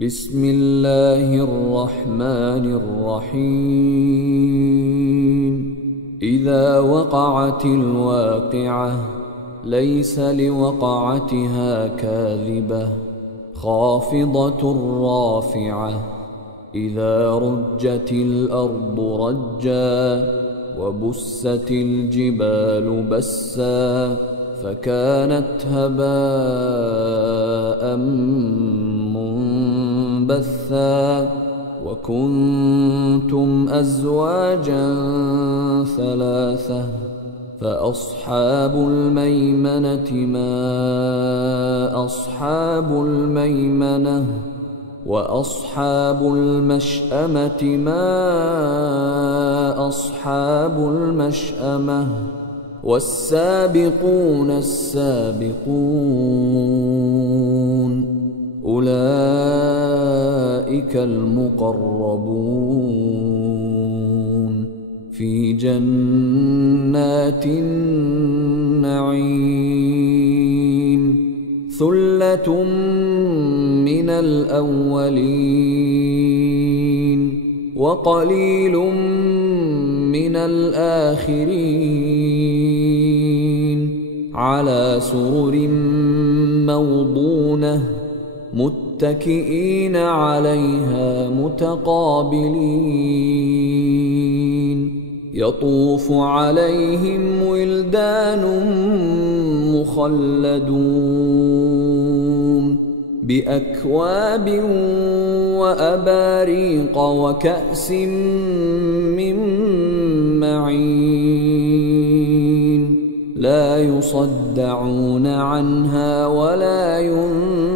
بسم الله الرحمن الرحيم إذا وقعت الواقعة ليس لوقعتها كاذبة خافضة رافعة إذا رجت الأرض رجا وبست الجبال بسا فكانت هباء منبثا وكنتم أزواجا ثلاثة فأصحاب الميمنة ما أصحاب الميمنة وأصحاب المشأمة ما أصحاب المشأمة والسابقون السابقون أولئك المقربون في جنات النعيم ثلة من الأولين وقليل من الآخرين على سرر موضونة متكئين عليها متقابلين يطوف عليهم ولدان مخلدون بأكواب وأباريق وكأس من معين لا يصدعون عنها ولا ينزلون